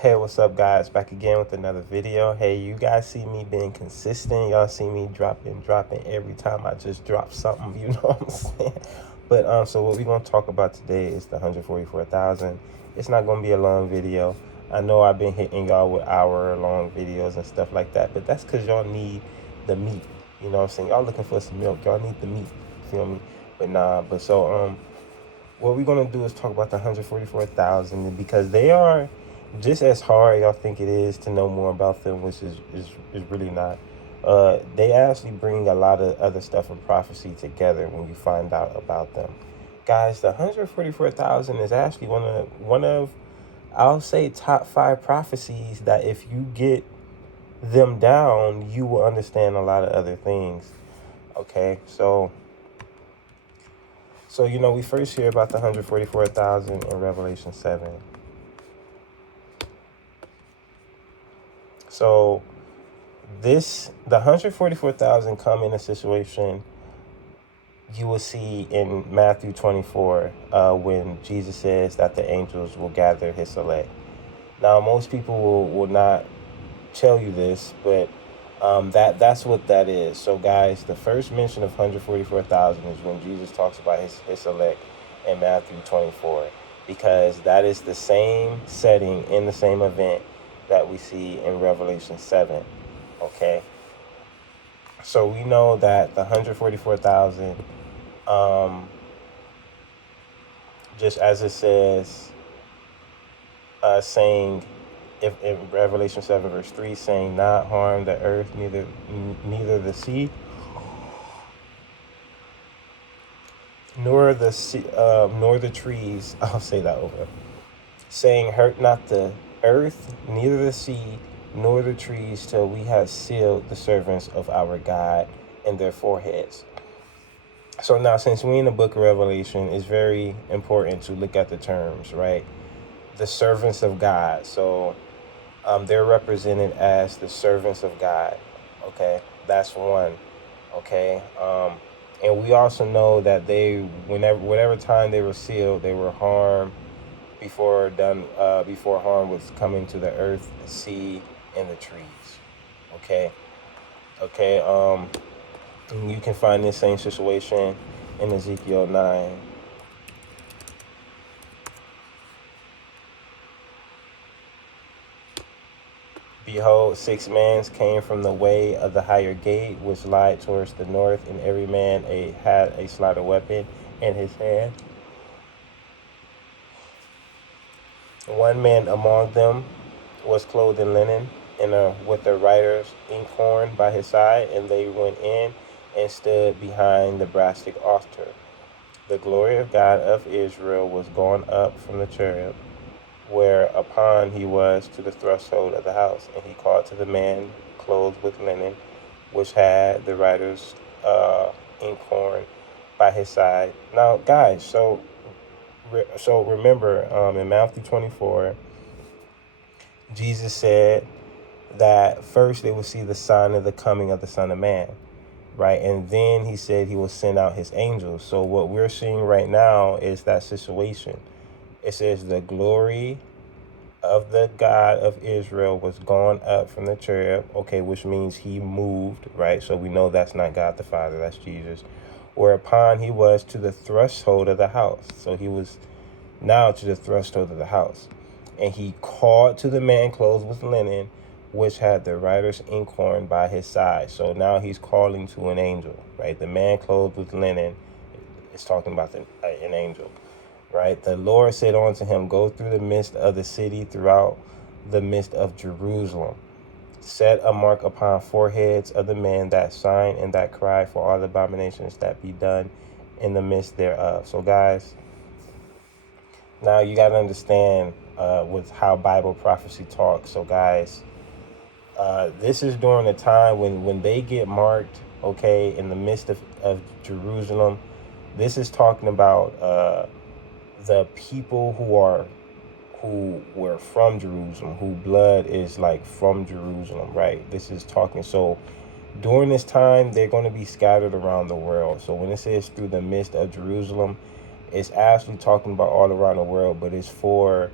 Hey, what's up, guys? Back again with another video. Hey, you guys see me being consistent. Y'all see me dropping every time I just drop something. You know what I'm saying? But so what we're gonna talk about today is the 144,000. It's not gonna be a long video. I know I've been hitting y'all with hour-long videos and stuff like that, but that's because y'all need the meat. You know what I'm saying? Y'all looking for some milk. Y'all need the meat. Feel me? But nah. But so what we're gonna do is talk about the 144,000 because they are just as hard y'all think it is to know more about them, which is really not. They actually bring a lot of other stuff in prophecy together when you find out about them. Guys, the 144,000 is actually one of I'll say top 5 prophecies that if you get them down, you will understand a lot of other things. Okay, so we first hear about the 144,000 in Revelation 7. So the 144,000 come in a situation you will see in Matthew 24 when Jesus says that the angels will gather his elect. Now, most people will not tell you this, but that's what that is. So, guys, the first mention of 144,000 is when Jesus talks about his elect in Matthew 24, because that is the same setting in the same event that we see in Revelation 7. Okay, so we know that the 144,000, just as it says, saying, if in Revelation 7 verse 3, saying, not harm the earth, neither the sea, nor the sea, nor the trees. I'll say that over. Saying, hurt not the earth, neither the sea, nor the trees, till we have sealed the servants of our God in their foreheads. So now, since we're in the book of Revelation, it's very important to look at the terms, right? The servants of God. So they're represented as the servants of God. Okay, that's one. Okay, and we also know that whatever time they were sealed, they were harmed before harm was coming to the earth, the sea, and the trees. Okay, okay. And you can find this same situation in Ezekiel 9. Behold, 6 men came from the way of the higher gate, which lied towards the north, and every man had a slaughter weapon in his hand. One man among them was clothed in linen, and with the writer's inkhorn by his side, and they went in and stood behind the brass altar. The glory of God of Israel was gone up from the cherub, whereupon he was to the threshold of the house, and he called to the man clothed with linen, which had the writer's inkhorn by his side. Now, guys, so remember, in Matthew 24, Jesus said that first they will see the sign of the coming of the Son of Man, right? And then he said he will send out his angels. So what we're seeing right now is that situation. It says the glory of the God of Israel was gone up from the cherub, okay, which means he moved, right? So we know that's not God the Father, that's Jesus. Whereupon he was to the threshold of the house. So he was now to the threshold of the house. And he called to the man clothed with linen, which had the writer's inkhorn by his side. So now he's calling to an angel, right? The man clothed with linen is talking about an angel, right? The Lord said unto him, go through the midst of the city, throughout the midst of Jerusalem. Set a mark upon foreheads of the men, that sign and that cry for all the abominations that be done in the midst thereof. So, guys, now you got to understand with how Bible prophecy talks. So, guys, this is during a time when they get marked, okay, in the midst of Jerusalem. This is talking about the people who were from Jerusalem, who blood is like from Jerusalem, right? This is talking. So during this time, they're going to be scattered around the world. So when it says through the midst of Jerusalem, it's actually talking about all around the world, but it's for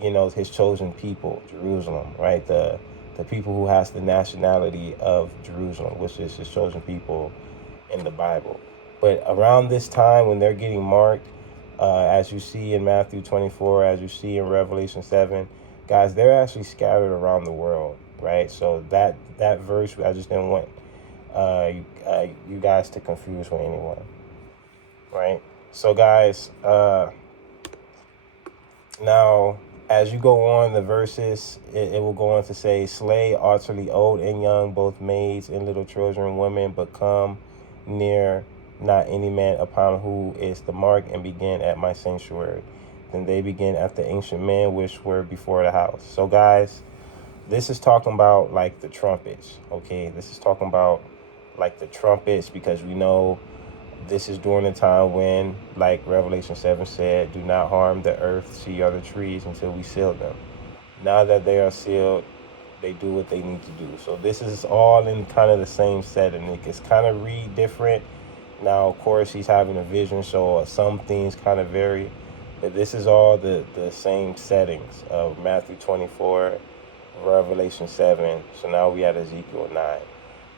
his chosen people, Jerusalem, right? The people who has the nationality of Jerusalem, which is his chosen people in the Bible. But around this time when they're getting marked, as you see in Matthew 24, as you see in Revelation 7, guys, they're actually scattered around the world, right? So that verse, I just didn't want you guys to confuse with anyone, right? So, guys, now, as you go on the verses, it will go on to say, slay utterly old and young, both maids and little children, women, but come near not any man upon who is the mark, and begin at my sanctuary. Then they begin at the ancient men which were before the house. So, guys, this is talking about like the trumpets, okay? This is talking about like the trumpets, because we know this is during the time when, like Revelation 7 said, do not harm the earth, sea, or the trees until we seal them. Now that they are sealed, they do what they need to do. So this is all in kind of the same setting. It's kind of read different. Now, of course, he's having a vision, so some things kind of vary. But this is all the same settings of Matthew 24, Revelation 7. So now we at Ezekiel 9,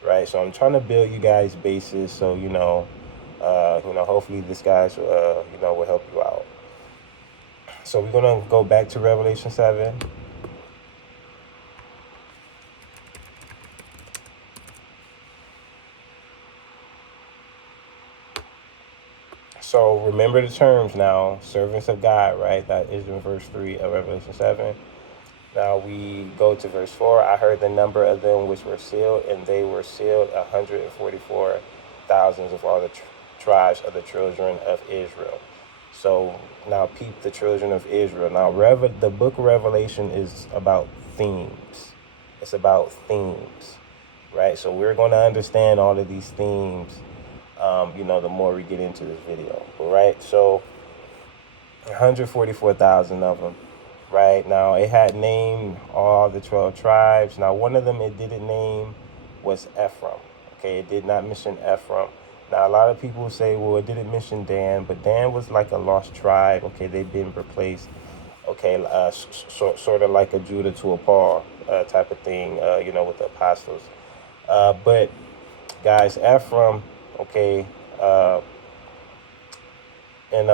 right? So I'm trying to build you guys bases, so hopefully this guys will help you out. So we're gonna go back to Revelation 7. So remember the terms now, servants of God, right? That is in verse 3 of Revelation 7. Now we go to verse 4. I heard the number of them which were sealed, and they were sealed 144,000 of all the tribes of the children of Israel. So now peep the children of Israel. Now the book of Revelation is about themes. It's about themes, right? So we're going to understand all of these themes, the more we get into this video, right? So 144,000 of them, right? Now it had named all the 12 tribes. Now one of them it didn't name was Ephraim. Okay, it did not mention Ephraim. Now a lot of people say, well, it didn't mention Dan, but Dan was like a lost tribe. Okay, they've been replaced. Okay, sort of like a Judah to a Paul type of thing, with the apostles. But guys, Ephraim, okay, and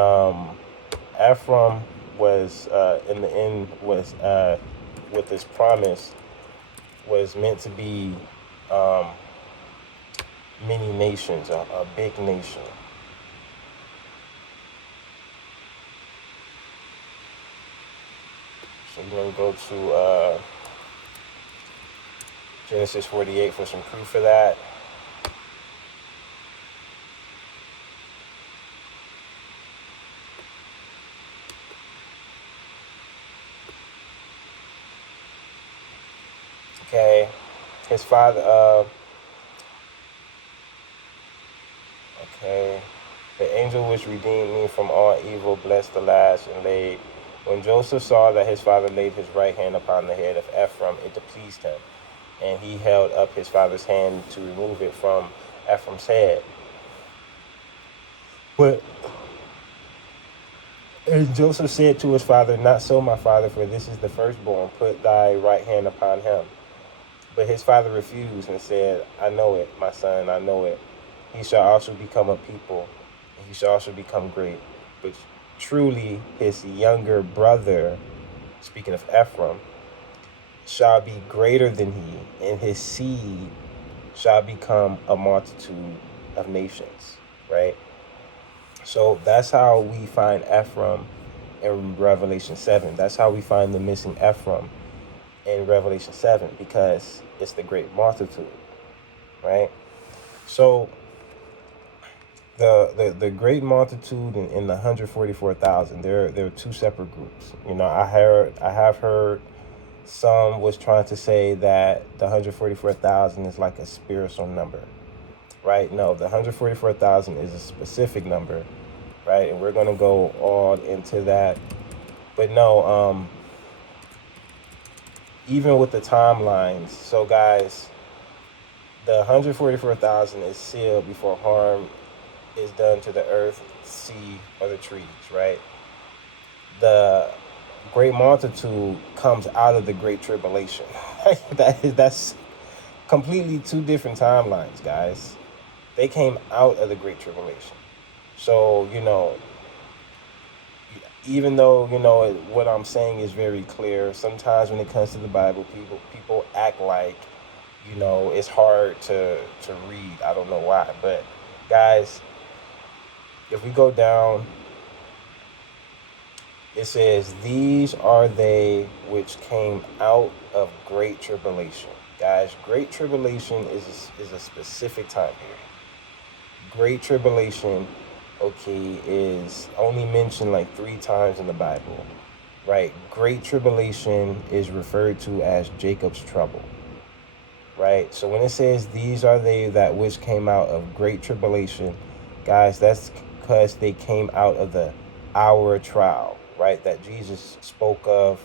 Ephraim was in the end was with this promise was meant to be many nations, a big nation. So we're going to go to Genesis 48 for some proof for that. Okay, his father, okay, the angel which redeemed me from all evil blessed the last and laid. When Joseph saw that his father laid his right hand upon the head of Ephraim, it displeased him, and he held up his father's hand to remove it from Ephraim's head. And Joseph said to his father, not so, my father, for this is the firstborn. Put thy right hand upon him. But his father refused and said, I know it, my son, I know it. He shall also become a people, and he shall also become great. But truly his younger brother, speaking of Ephraim, shall be greater than he, and his seed shall become a multitude of nations, right? So that's how we find Ephraim in Revelation 7. That's how we find the missing Ephraim in Revelation 7, because it's the great multitude, right? So the great multitude and the 144,000, they're two separate groups. I have heard some was trying to say that the 144,000 is like a spiritual number, right? No, the 144,000 is a specific number, right? And we're going to go all into that. But no, even with the timelines, so guys, the 144,000 is sealed before harm is done to the earth, sea, or the trees, right? The great multitude comes out of the great tribulation. That's completely two different timelines, guys. They came out of the great tribulation. So, even though, what I'm saying is very clear, sometimes when it comes to the Bible, people act like, it's hard to read. I don't know why. But guys, if we go down, it says, "These are they which came out of great tribulation." Guys, great tribulation is a specific time period. Great tribulation, okay, is only mentioned like 3 times in the Bible, right? Great tribulation is referred to as Jacob's trouble, right? So when it says, "These are they that which came out of great tribulation," guys, that's because they came out of the hour of trial, right? That Jesus spoke of,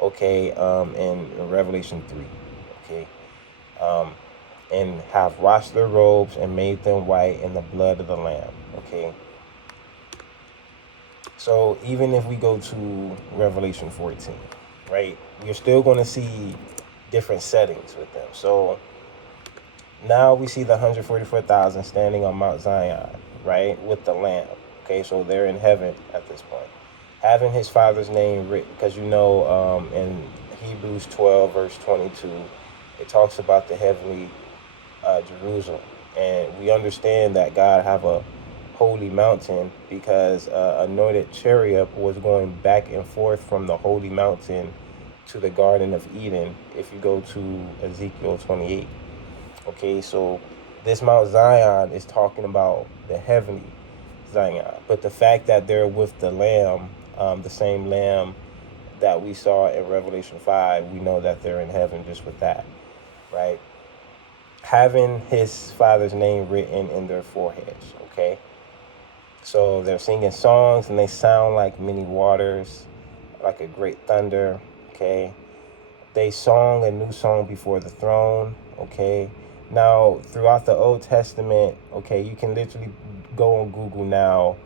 okay, in Revelation 3, okay? Um, and have washed their robes and made them white in the blood of the Lamb, okay? So even if we go to Revelation 14, right, we're still going to see different settings with them. So now we see the 144,000 standing on Mount Zion, right, with the Lamb. Okay, so they're in heaven at this point, having his Father's name written, because in Hebrews 12, verse 22, it talks about the heavenly Jerusalem. And we understand that God have a holy mountain because anointed cherub was going back and forth from the holy mountain to the Garden of Eden if you go to Ezekiel 28. Okay, so this Mount Zion is talking about the heavenly Zion. But the fact that they're with the Lamb, the same Lamb that we saw in Revelation 5, we know that they're in heaven just with that, right? Having his Father's name written in their foreheads, okay? So they're singing songs and they sound like many waters, like a great thunder, okay? They sung a new song before the throne, okay? Now, throughout the Old Testament, okay, you can literally go on Google now,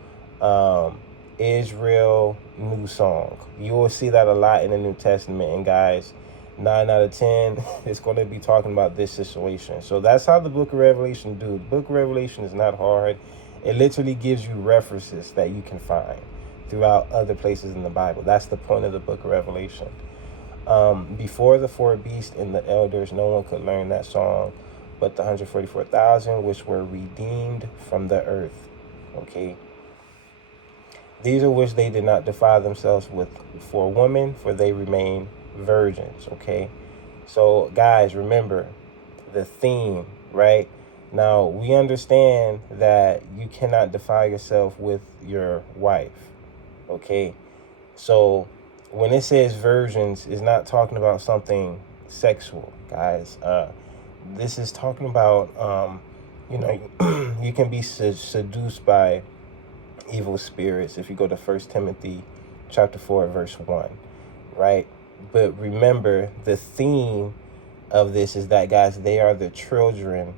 Israel new song. You will see that a lot in the New Testament. And guys, 9 out of 10 is going to be talking about this situation. So that's how the book of Revelation do. The book of Revelation is not hard. It literally gives you references that you can find throughout other places in the Bible. That's the point of the book of Revelation. Before the 4 beasts and the elders, no one could learn that song but the 144,000 which were redeemed from the earth. Okay. These are which they did not defile themselves with for women, for they remain virgins. Okay. So guys, remember the theme, right? Now we understand that you cannot defile yourself with your wife. Okay. So when it says virgins, it's not talking about something sexual, guys. This is talking about, you can be seduced by evil spirits if you go to 1 Timothy chapter 4, verse 1, right? But remember, the theme of this is that, guys, they are the children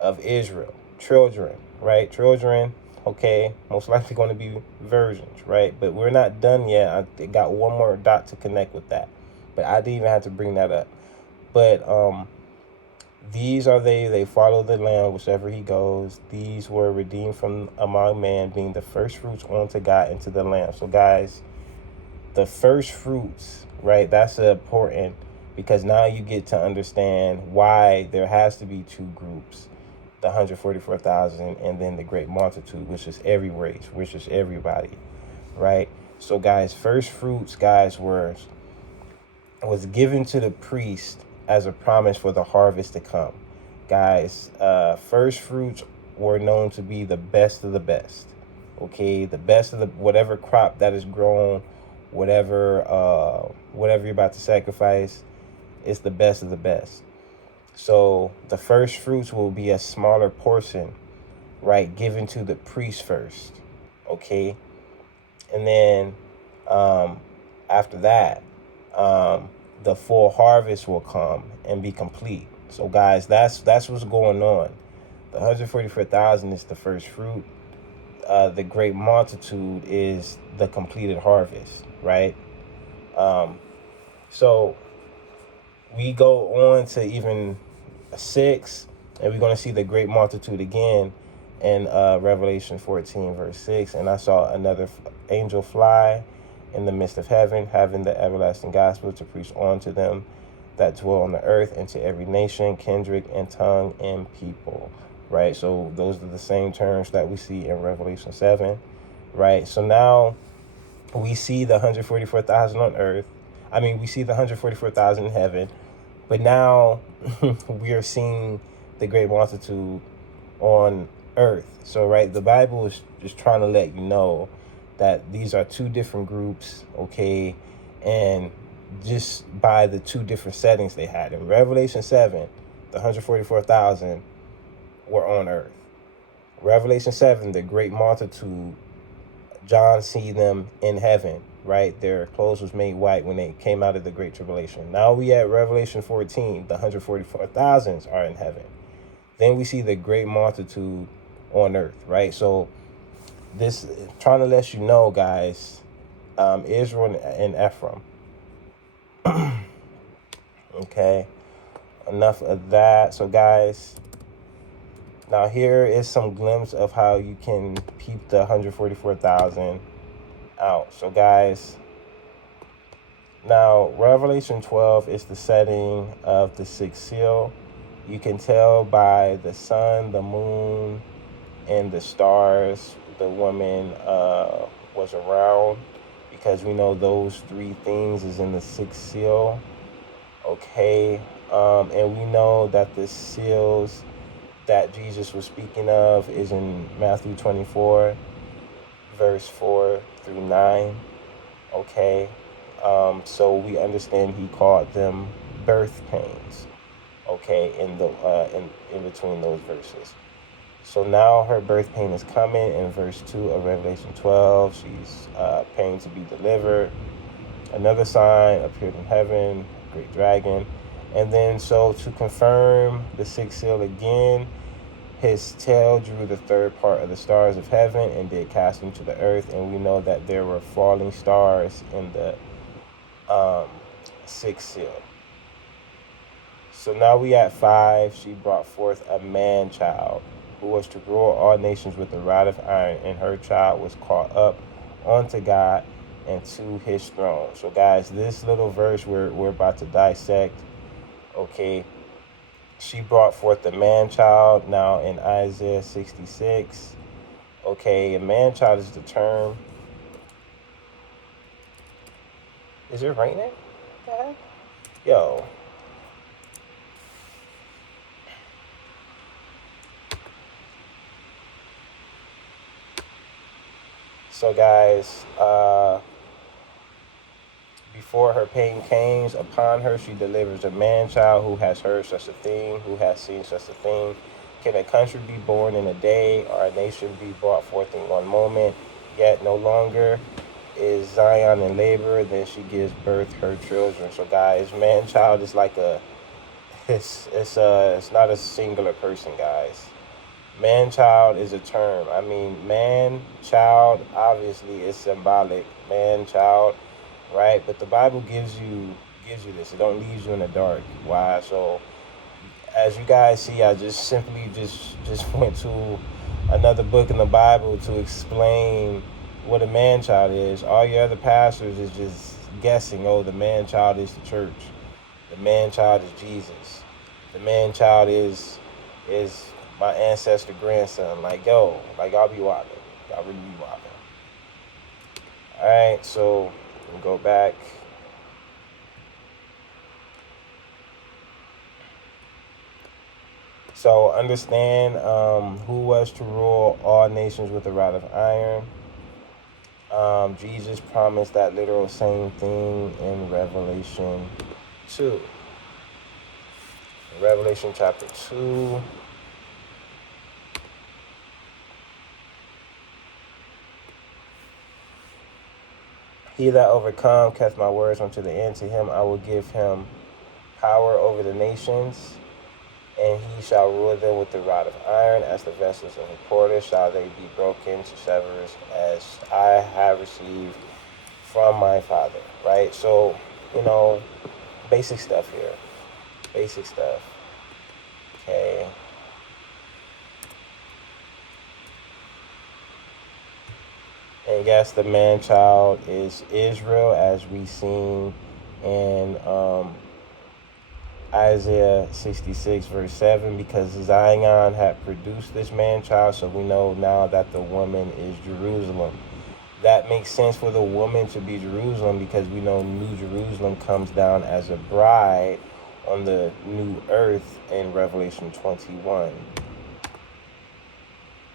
of Israel. Children, right? Children, okay, most likely going to be virgins, right? But we're not done yet. I got one more dot to connect with that, but I didn't even have to bring that up. But these are they follow the Lamb whichever he goes. These were redeemed from among man, being the first fruits unto God and to the Lamb. So guys, the first fruits, right? That's important, because now you get to understand why there has to be 2 groups, the 144,000 and then the great multitude, which is every race, which is everybody, right? So guys, first fruits, guys, was given to the priest as a promise for the harvest to come. Guys, first fruits were known to be the best of the best. Okay, the best of the whatever crop that is grown, whatever you're about to sacrifice, it's the best of the best. So the first fruits will be a smaller portion, right, given to the priest first. Okay, and then after that, the full harvest will come and be complete. So guys, that's what's going on. The 144,000 is the first fruit. The great multitude is the completed harvest, right? So we go on to even 6, and we're going to see the great multitude again in Revelation 14, verse 6. And I saw another angel fly in the midst of heaven, having the everlasting gospel to preach unto them that dwell on the earth, and to every nation, kindred, and tongue, and people. Right? So those are the same terms that we see in Revelation 7. Right? So now we see the 144,000 on earth. I mean, we see the 144,000 in heaven. But now we are seeing the great multitude on earth. So, right, the Bible is just trying to let you know that these are two different groups, okay? And just by the two different settings they had. In Revelation 7, the 144,000 were on earth. Revelation 7, the great multitude, John see them in heaven, right? Their clothes was made white when they came out of the great tribulation. Now we at Revelation 14, the 144,000 are in heaven. Then we see the great multitude on earth, right? So this trying to let you know, guys, Israel and Ephraim. Okay, enough of that. So guys, now here is some glimpse of how you can peep the 144,000 out. So guys, now Revelation 12 is the setting of the sixth seal. You can tell by the sun, the moon, and the stars the woman was around, because we know those three things is in the sixth seal. Okay, and we know that the seals that Jesus was speaking of is in Matthew 24, verse 4 through 9. Okay, so we understand he called them birth pains. Okay, in the in between those verses. So now her birth pain is coming in verse 2 of Revelation 12. She's pain to be delivered. Another sign appeared in heaven, a great dragon. And then so to confirm the sixth seal again, his tail drew the third part of the stars of heaven and did cast them to the earth. And we know that there were falling stars in the sixth seal. So now we at 5. She brought forth a man-child who was to rule all nations with a rod of iron, and her child was caught up onto God and to his throne. So guys, this little verse we're about to dissect, okay, she brought forth the man-child. Now in Isaiah 66, okay, a man-child is the term. Is it raining? Okay. Yo. So guys, before her pain comes upon her, she delivers a man-child who has heard such a thing, who has seen such a thing. Can a country be born in a day, or a nation be brought forth in one moment? Yet no longer is Zion in labor, then she gives birth her children. So guys, man-child is like it's not a singular person, guys. Man-child is a term. I mean, man-child obviously is symbolic. Man-child, right? But the Bible gives you this. It don't leave you in the dark. Why? So, as you guys see, I just simply just went to another book in the Bible to explain what a man-child is. All your other pastors is just guessing. Oh, the man-child is the church. The man-child is Jesus. The man-child is my ancestor grandson. Like, yo, like, y'all be wildin'. Y'all really be wildin'. Alright, so we'll go back. So understand who was to rule all nations with a rod of iron. Jesus promised that literal same thing in Revelation 2. Revelation chapter 2. He that overcome hath my words unto the end. To him I will give him power over the nations, and he shall rule them with the rod of iron. As the vessels of a porter shall they be broken to shivers, as I have received from my Father, right? So, you know, basic stuff here. Basic stuff. Okay. And yes, the man child is Israel, as we seen in Isaiah 66, verse 7, because Zion had produced this man child, so we know now that the woman is Jerusalem. That makes sense for the woman to be Jerusalem because we know New Jerusalem comes down as a bride on the new earth in Revelation 21.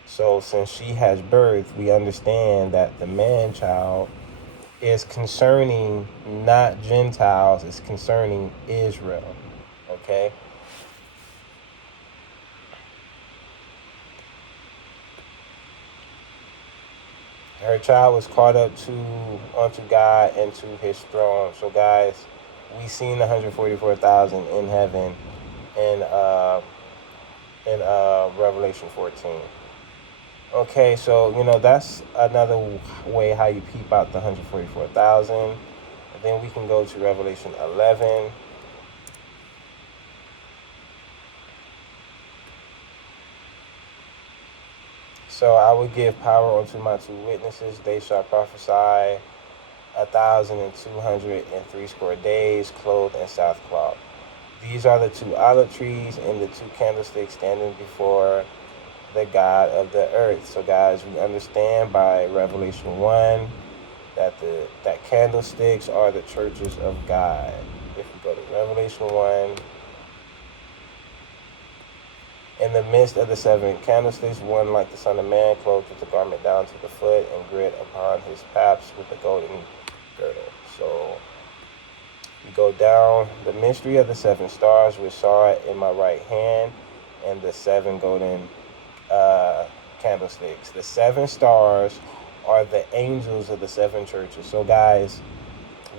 So since she has birth, we understand that the man child is concerning not Gentiles, it's concerning Israel. Okay? Her child was caught up unto God and to his throne. So guys, we seen 144,000 in heaven in Revelation 14. Okay, so that's another way how you peep out the 144,000. And then we can go to Revelation 11. So I will give power unto my two witnesses. They shall prophesy 1,203 days, clothed in sackcloth. These are the two olive trees and the two candlesticks standing before the God of the earth. So guys, we understand by Revelation 1 that candlesticks are the churches of God. If we go to Revelation 1, in the midst of the seven candlesticks, one like the Son of Man, clothed with a garment down to the foot, and girt upon his paps with a golden girdle. So we go down, the mystery of the seven stars, which saw it in my right hand, and the seven golden candlesticks. The seven stars are the angels of the seven churches. So guys,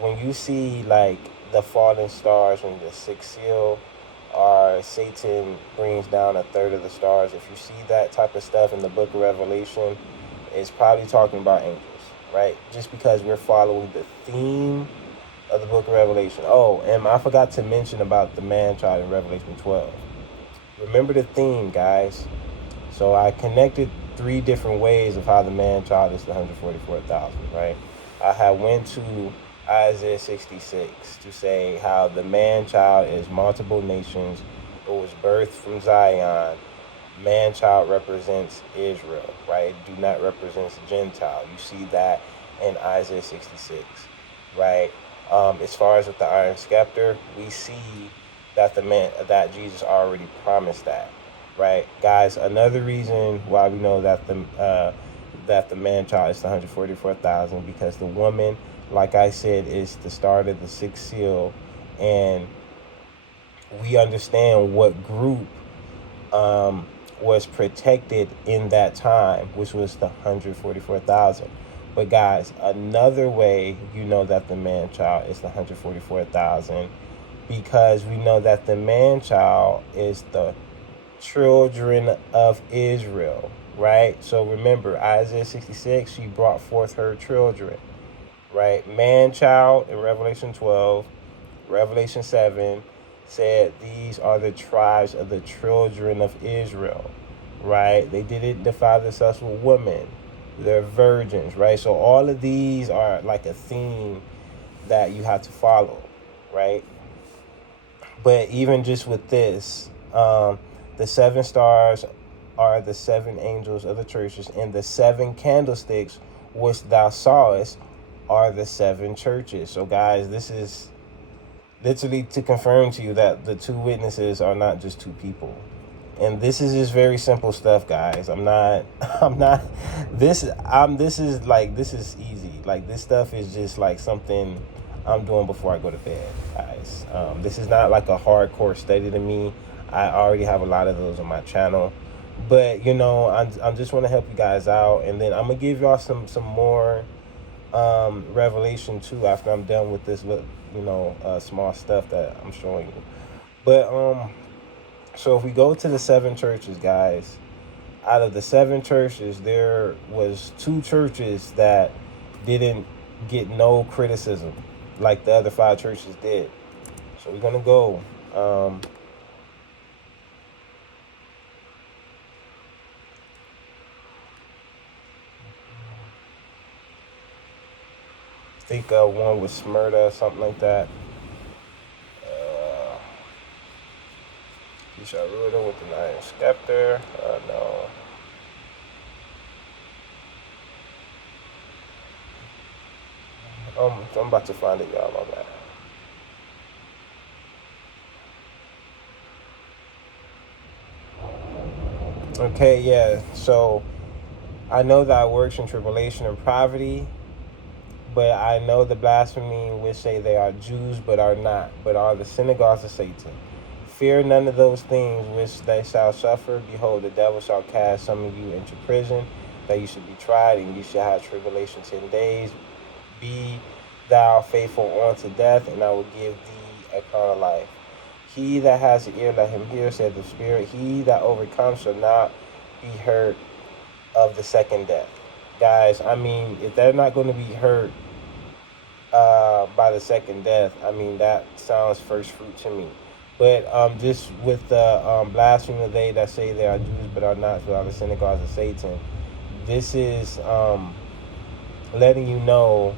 when you see like the fallen stars, when the sixth seal, or Satan brings down a third of the stars, if you see that type of stuff in the book of Revelation, it's probably talking about angels, right? Just because we're following the theme of the book of Revelation. Oh, and I forgot to mention about the man child in Revelation 12. Remember the theme, guys. So I connected 3 different ways of how the man child is the 144,000, right? I had went to Isaiah 66 to say how the man child is multiple nations. It was birthed from Zion. Man child represents Israel, right? Do not represents Gentile. You see that in Isaiah 66, right? As far as with the iron scepter, we see that that Jesus already promised that, right, guys? Another reason why we know that the man child is the 144,000 because the woman, like I said, is the start of the sixth seal, and we understand what group was protected in that time, which was the 144,000. But guys, another way you know that the man child is the 144,000 because we know that the man child is the children of Israel, right? So remember, Isaiah 66, she brought forth her children, right? Man child in Revelation 12, Revelation 7 said these are the tribes of the children of Israel, right? They didn't defile themselves with women. They're virgins, right? So all of these are like a theme that you have to follow, right? But even just with this, the 7 stars are the 7 angels of the churches, and the 7 candlesticks which thou sawest are the 7 churches. So guys, this is literally to confirm to you that the 2 witnesses are not just 2 people. And this is just very simple stuff, guys. This is easy. Like, this stuff is just like something I'm doing before I go to bed, guys. This is not like a hardcore study to me. I already have a lot of those on my channel. But, I'm just want to help you guys out. And then I'm going to give y'all some more revelation too after I'm done with this small stuff that I'm showing you. But so if we go to the 7 churches, guys, out of the 7 churches, there was 2 churches that didn't get no criticism like the other 5 churches did. So we're gonna go. I think one with Smyrna, something like that. Uh, you shall rule them with an iron scepter. No. I'm about to find it, y'all. My bad. Okay, yeah. So I know thy works in tribulation and poverty, but I know the blasphemy which say they are Jews, but are not, but are the synagogues of Satan. Fear none of those things which they shall suffer. Behold, the devil shall cast some of you into prison, that you should be tried, and you shall have tribulation 10 days. Be thou faithful unto death, and I will give thee eternal life. He that has an ear, let him hear, said the Spirit. He that overcomes shall not be hurt of the second death. Guys, I mean, if they're not going to be hurt by the second death, I mean, that sounds first fruit to me. But just with the blasphemy of they that say they are Jews but are not, for are the synagogues of Satan, this is letting you know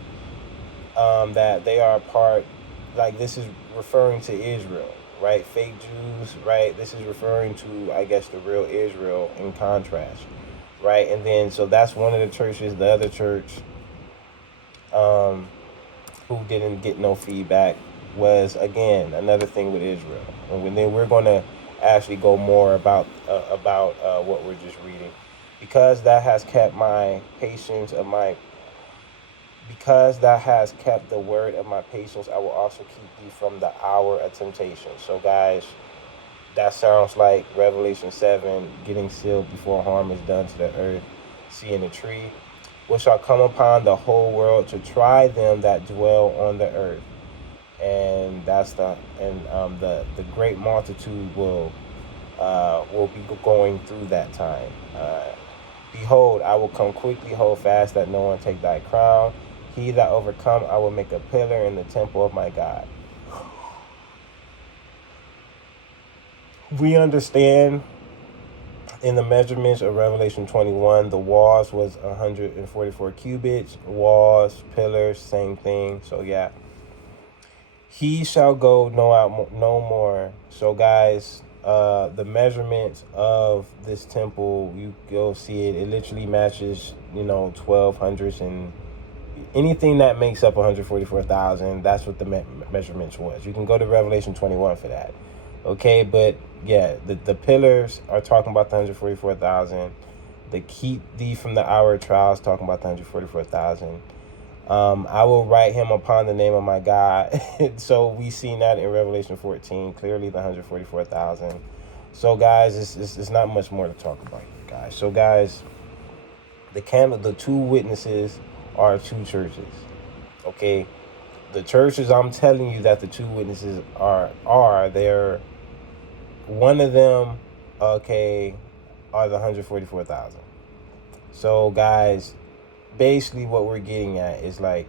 that they are a part, like this is referring to Israel, right? Fake Jews, right? This is referring to, I guess, the real Israel in contrast, right? And then, so that's one of the churches. The other church, who didn't get no feedback, was again another thing with Israel. And then we're going to actually go more about what we're just reading, because that has kept my patience of my. Because thou hast kept the word of my patience, I will also keep thee from the hour of temptation. So, guys, that sounds like Revelation 7, getting sealed before harm is done to the earth, seeing the tree, which shall come upon the whole world to try them that dwell on the earth. And that's the great multitude will be going through that time. Behold, I will come quickly, hold fast that no one take thy crown. He that overcome, I will make a pillar in the temple of my God. We understand in the measurements of Revelation 21, the walls was 144 cubits. Walls, pillars, same thing. So yeah, he shall go no more. So guys, the measurements of this temple, you go see it. It literally matches, 1200s, and anything that makes up 144,000. That's what the measurements was. You can go to Revelation 21 for that. Okay, but yeah, the pillars are talking about the 144,000. The keep thee from the hour of trials talking about the 144,000. I will write him upon the name of my God. So we seen that in Revelation 14, clearly the 144,000. So guys, it's not much more to talk about here, guys. So guys, the two witnesses are two churches. Okay, the churches I'm telling you that the two witnesses are they're one of them. Okay, are the 144,000. So guys, basically what we're getting at is like,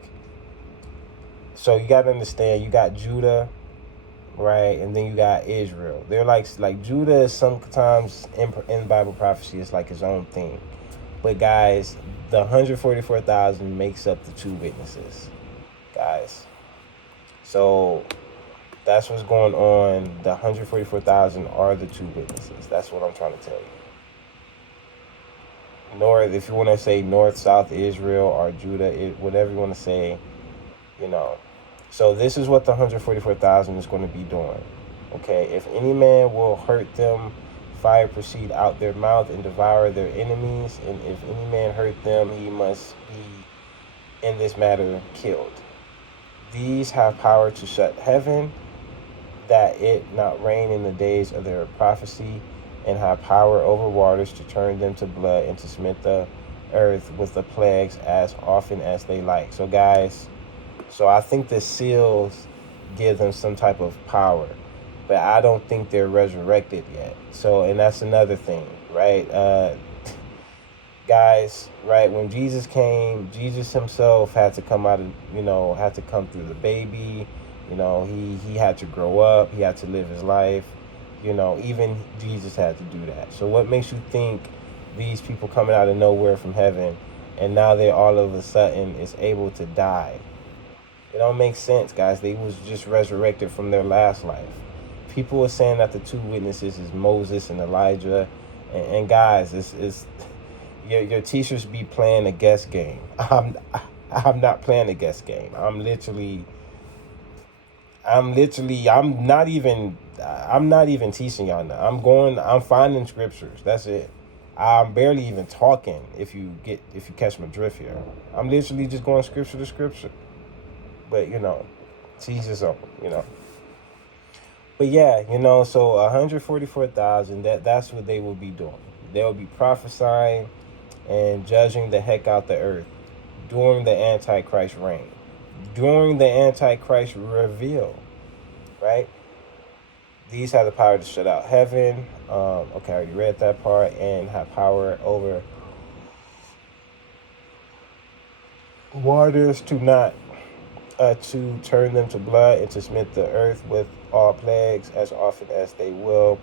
so you got to understand, you got Judah, right, and then you got Israel. They're like Judah is sometimes in Bible prophecy is like his own thing, but guys, the 144,000 makes up the two witnesses, guys. So that's what's going on. The 144,000 are the two witnesses. That's what I'm trying to tell you. North, if you want to say north, south Israel, or Judah, whatever you want to say, So this is what the 144,000 is going to be doing. Okay, if any man will hurt them, fire proceed out their mouth and devour their enemies. And if any man hurt them, he must be in this matter killed. These have power to shut heaven, that it not rain in the days of their prophecy, and have power over waters to turn them to blood, and to smite the earth with the plagues as often as they like. So guys, I think the seals give them some type of power, but I don't think they're resurrected yet. So, and that's another thing, right? guys, right? When Jesus came, Jesus himself had to come out of, had to come through the baby. He had to grow up. He had to live his life. Even Jesus had to do that. So what makes you think these people coming out of nowhere from heaven, and now they all of a sudden is able to die? It don't make sense, guys. They was just resurrected from their last life. People are saying that the two witnesses is Moses and Elijah, and guys, it's your teachers be playing a guess game. I'm not playing a guess game. I'm not even teaching y'all now. I'm finding scriptures. That's it. I'm barely even talking if you catch my drift here. I'm literally just going scripture to scripture. But teach his own. But yeah, so 144,000, that's what they will be doing. They'll be prophesying and judging the heck out the earth during the Antichrist reign, during the Antichrist reveal, right? These have the power to shut out heaven. Okay, I already read that part. And have power over waters to turn them to blood and to smite the earth with all plagues as often as they will.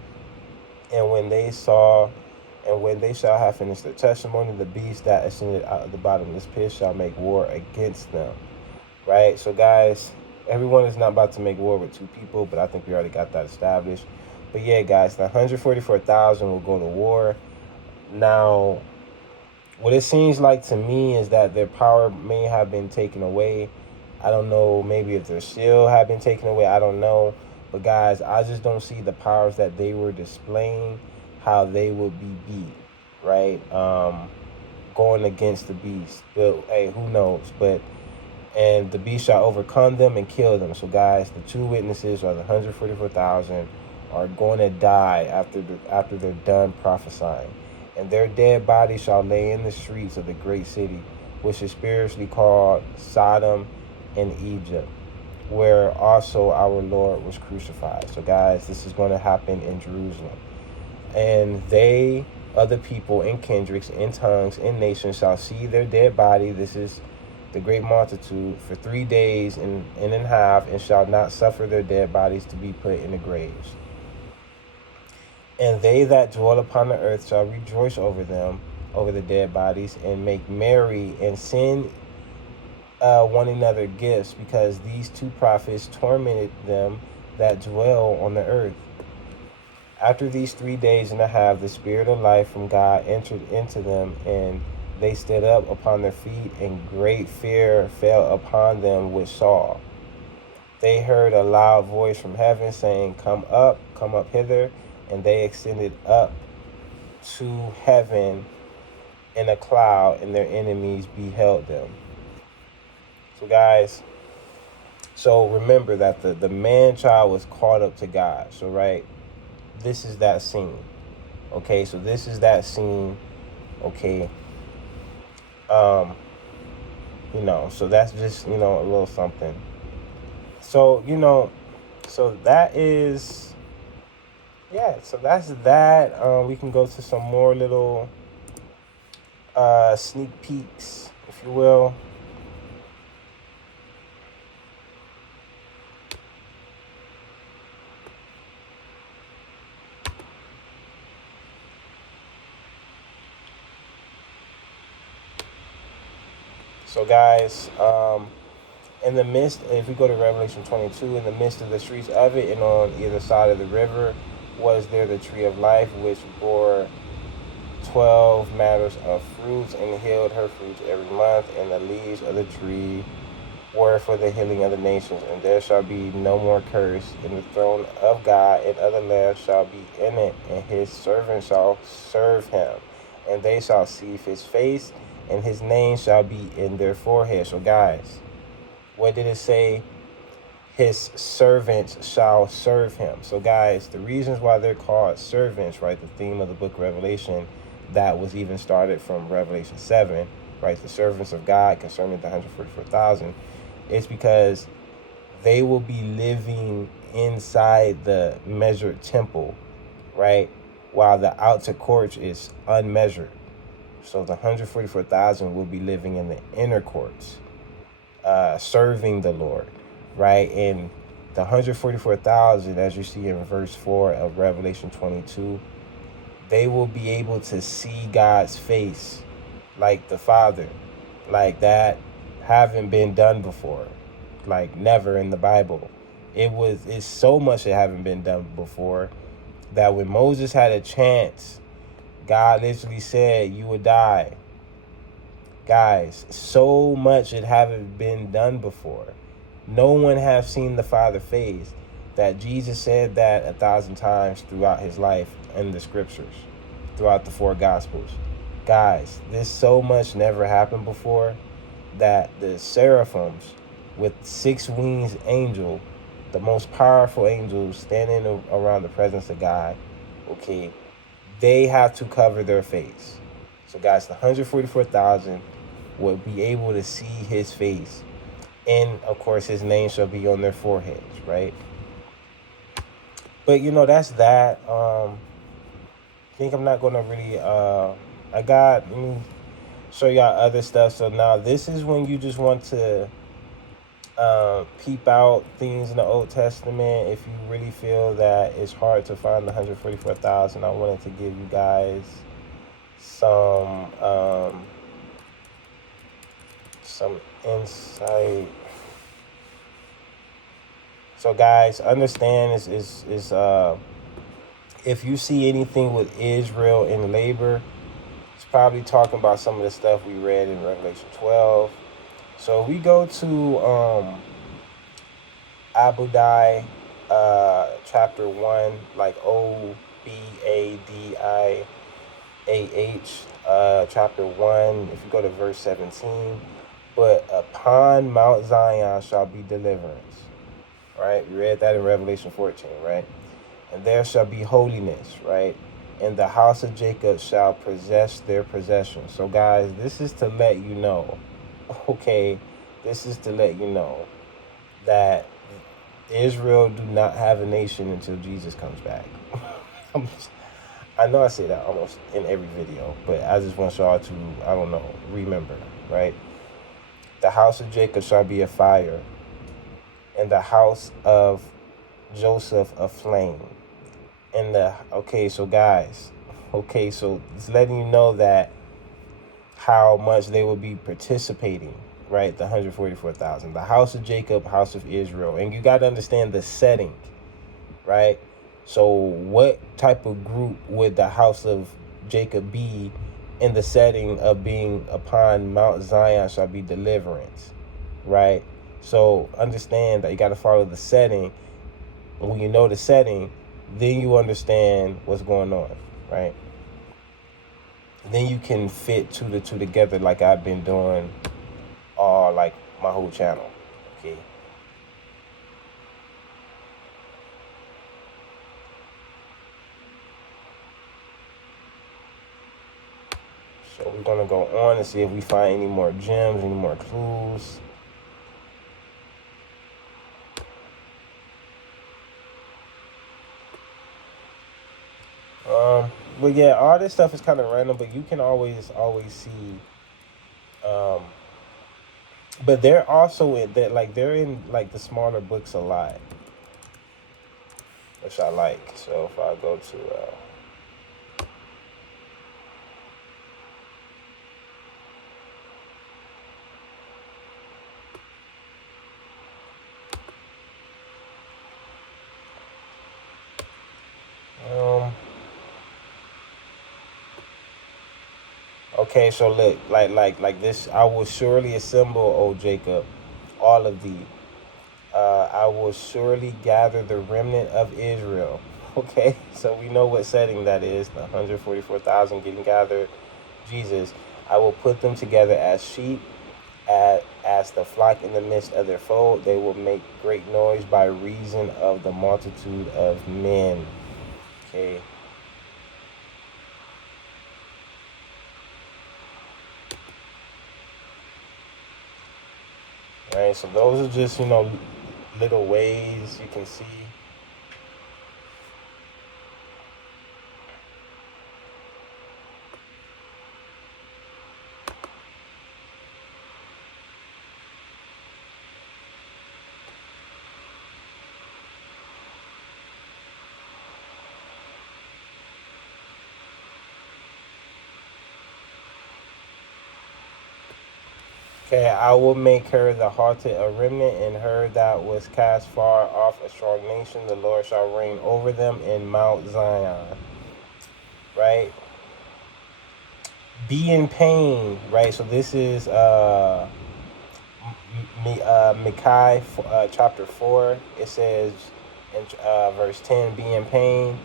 And when they shall have finished their testimony, the beast that ascended out of the bottomless pit shall make war against them. Right? So guys, everyone is not about to make war with two people, but I think we already got that established. But yeah, guys, the 144,000 will go to war. Now, what it seems like to me is that their power may have been taken away. I don't know, maybe if their shield have been taken away, I don't know. But guys, I just don't see the powers that they were displaying, how they would be beat, right? Going against the beast. But hey, who knows? And the beast shall overcome them and kill them. So guys, the two witnesses, or the 144,000, are going to die after they're done prophesying. And their dead bodies shall lay in the streets of the great city, which is spiritually called Sodom and Egypt, where also our Lord was crucified. So guys, this is going to happen in Jerusalem. And they, other people in kindreds, in tongues, in nations, shall see their dead body. This is the great multitude for 3 days and in half, and shall not suffer their dead bodies to be put in the graves. And they that dwell upon the earth shall rejoice over them, over the dead bodies, and make merry, and send one another gifts, because these two prophets tormented them that dwell on the earth. After these 3 days and a half, the spirit of life from God entered into them, and they stood up upon their feet, and great fear fell upon them which saw. They heard a loud voice from heaven saying, come up hither. And they extended up to heaven in a cloud, and their enemies beheld them. So guys, so remember that the man-child was caught up to God. So right, this is that scene. Okay, so this is that scene. Okay. So that's just, a little something. So, so that is, yeah, so that's that. We can go to some more little sneak peeks, if you will. So guys, in the midst, if we go to Revelation 22, in the midst of the streets of it, and on either side of the river, was there the tree of life, which bore 12 matters of fruits, and healed her fruits every month, and the leaves of the tree were for the healing of the nations. And there shall be no more curse, and the throne of God and other lands shall be in it, and his servants shall serve him, and they shall see his face, and his name shall be in their forehead. So guys, what did it say? His servants shall serve him. So guys, the reasons why they're called servants, right? The theme of the book of Revelation, that was even started from Revelation 7, right? The servants of God concerning the 144,000. It's because they will be living inside the measured temple, right? While the outer court is unmeasured. So the 144,000 will be living in the inner courts, serving the Lord, right? And the 144,000, as you see in verse 4 of Revelation 22, they will be able to see God's face like the Father, like that haven't been done before, like never in the Bible. It's so much that haven't been done before that when Moses had a chance, God literally said, you would die. Guys, so much it haven't been done before. No one have seen the Father face. That Jesus said that 1,000 times throughout his life in the scriptures, throughout the 4 gospels. Guys, this so much never happened before that the seraphims with 6 wings angel, the most powerful angels standing around the presence of God, okay, they have to cover their face. So guys, the 144,000 will be able to see his face. And of course, his name shall be on their foreheads, right? But that's that. I think I'm not gonna really let me show y'all other stuff. So now this is when you just want to peep out things in the Old Testament. If you really feel that it's hard to find the 144,000, I wanted to give you guys some insight. So guys, understand is if you see anything with Israel in labor, it's probably talking about some of the stuff we read in Revelation 12. So we go to Obadiah chapter 1, like Obadiah chapter 1, if you go to verse 17, but upon Mount Zion shall be deliverance. Right? We read that in Revelation 14, right? And there shall be holiness, right? And the house of Jacob shall possess their possession. So guys, this is to let you know, okay, this is to let you know that Israel do not have a nation until Jesus comes back. I know I say that almost in every video, but I just want y'all to, I don't know, remember, right? The house of Jacob shall be a fire, and the house of Joseph a flame. And so guys, so it's letting you know that how much they will be participating, right? The 144,000, the house of Jacob, house of Israel. And you got to understand the setting, right? So what type of group would the house of Jacob be in the setting of being upon Mount Zion shall be deliverance, right? So understand that you got to follow the setting. And when you know the setting, then you understand what's going on, right? Then you can fit the two together like I've been doing like my whole channel, okay? So we're going to go on and see if we find any more gems, any more clues. But yeah, all this stuff is kind of random, but you can always see. But they're also in that, like they're in like the smaller books a lot, which I like. So if I go to okay, so look, like this, I will surely assemble, O Jacob, all of thee. I will surely gather the remnant of Israel. Okay, so we know what setting that is. The 144,000 getting gathered. Jesus, I will put them together as sheep, as the flock in the midst of their fold. They will make great noise by reason of the multitude of men. Okay. Right, so those are just, little ways you can see. Okay, I will make her the halted a remnant, and her that was cast far off a strong nation. The Lord shall reign over them in Mount Zion. Right? Be in pain. Right? So this is Micah chapter 4. It says in verse 10, be in pain,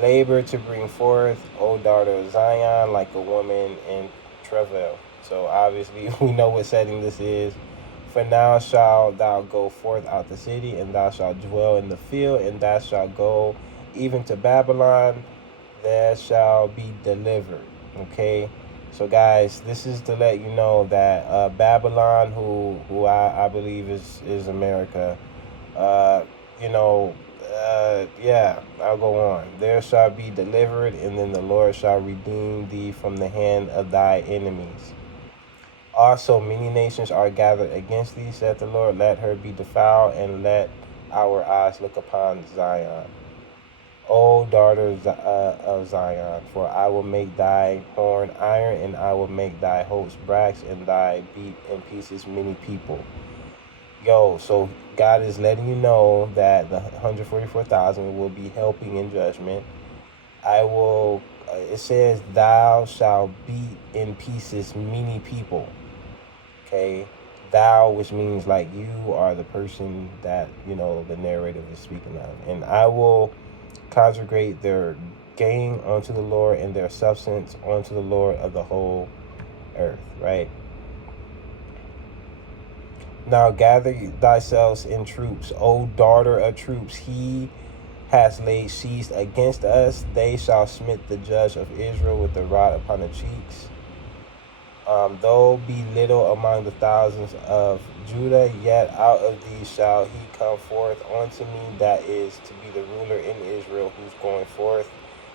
labor to bring forth, O daughter of Zion, like a woman in travail. So obviously we know what setting this is. For now shalt thou go forth out the city, and thou shalt dwell in the field, and thou shalt go even to Babylon, there shall be delivered. Okay, so guys, this is to let you know that Babylon, who I believe is America, uh, you know, yeah, I'll go on. There shall be delivered, and then the Lord shall redeem thee from the hand of thy enemies. Also, many nations are gathered against thee, saith the Lord. Let her be defiled, and let our eyes look upon Zion. O daughter of Zion, for I will make thy horn iron, and I will make thy host brass, and thy beat in pieces many people. Yo, so God is letting you know that the 144,000 will be helping in judgment. I will, it says, thou shalt beat in pieces many people. Okay? Thou, which means like you are the person that, the narrative is speaking of. And I will consecrate their gain unto the Lord, and their substance unto the Lord of the whole earth, right? Now gather thyself in troops, O daughter of troops. He has laid siege against us. They shall smite the judge of Israel with the rod upon the cheeks. Though be little among the thousands of Judah, yet out of these shall he come forth unto me, that is to be the ruler in Israel, whose going forth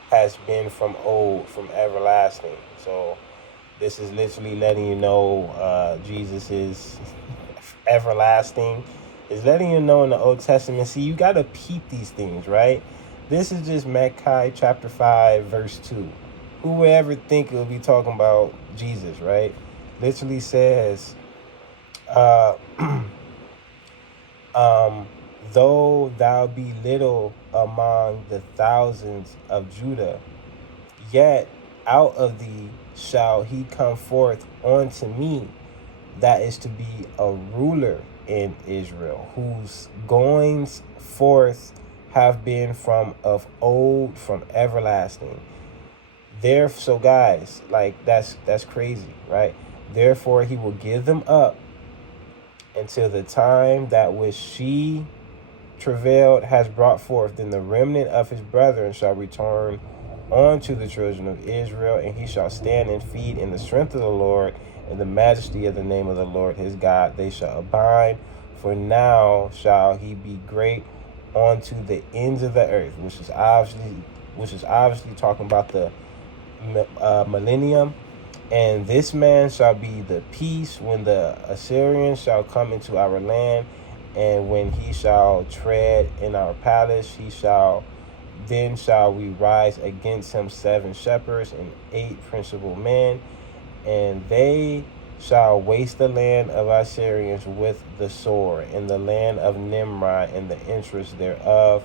has been from old, from everlasting. So this is literally letting you know Jesus is everlasting. It's letting you know in the Old Testament. See, you got to peep these things, right? This is just Malachi chapter 5, verse 2. Who would ever think it would be talking about Jesus, right? Literally says, uh, though thou be little among the thousands of Judah, yet out of thee shall he come forth unto me, that is to be a ruler in Israel, whose goings forth have been from of old, from everlasting. So guys, like that's crazy, right? Therefore he will give them up until the time that which she travailed has brought forth. Then the remnant of his brethren shall return unto the children of Israel, and he shall stand and feed in the strength of the Lord, in the majesty of the name of the Lord his God. They shall abide, for now shall he be great unto the ends of the earth, which is obviously talking about the millennium. And this man shall be the peace when the Assyrians shall come into our land, and when he shall tread in our palace, then shall we rise against him 7 shepherds and 8 principal men, and they shall waste the land of Assyrians with the sword, and the land of Nimrod and the interest thereof.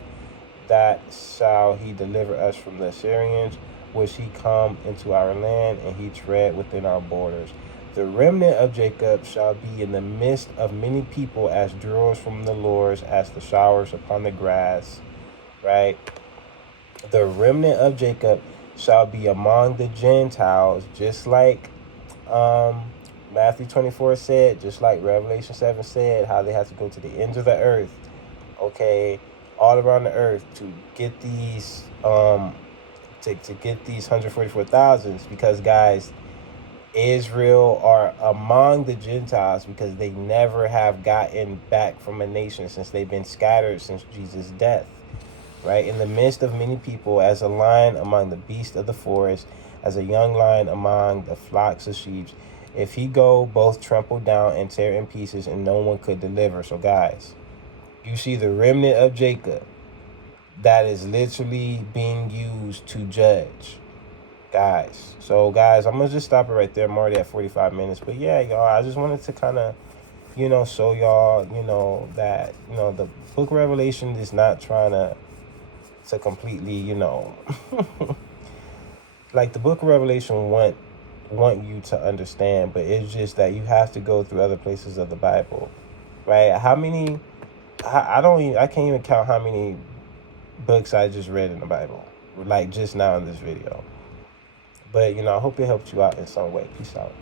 That shall he deliver us from the Assyrians, which he come into our land, and he tread within our borders. The remnant of Jacob shall be in the midst of many people, as dews from the Lord, as the showers upon the grass. Right? The remnant of Jacob shall be among the Gentiles, just like Matthew 24 said, just like Revelation 7 said, how they have to go to the ends of the earth, okay, all around the earth to get these to get these 144,000s, because guys, Israel are among the Gentiles because they never have gotten back from a nation since they've been scattered since Jesus' death. Right? In the midst of many people, as a lion among the beasts of the forest, as a young lion among the flocks of sheep. If he go, both trample down and tear in pieces, and no one could deliver. So guys, you see the remnant of Jacob that is literally being used to judge. guys. So guys, I'm gonna just stop it right there. I'm already at 45 minutes. But yeah, y'all, I just wanted to kind of, show y'all, that, the book of Revelation is not trying to completely, like the book of Revelation want you to understand, but it's just that you have to go through other places of the Bible, right? How many? I can't even count how many books I just read in the Bible, like just now in this video. But I hope it helped you out in some way. Peace out.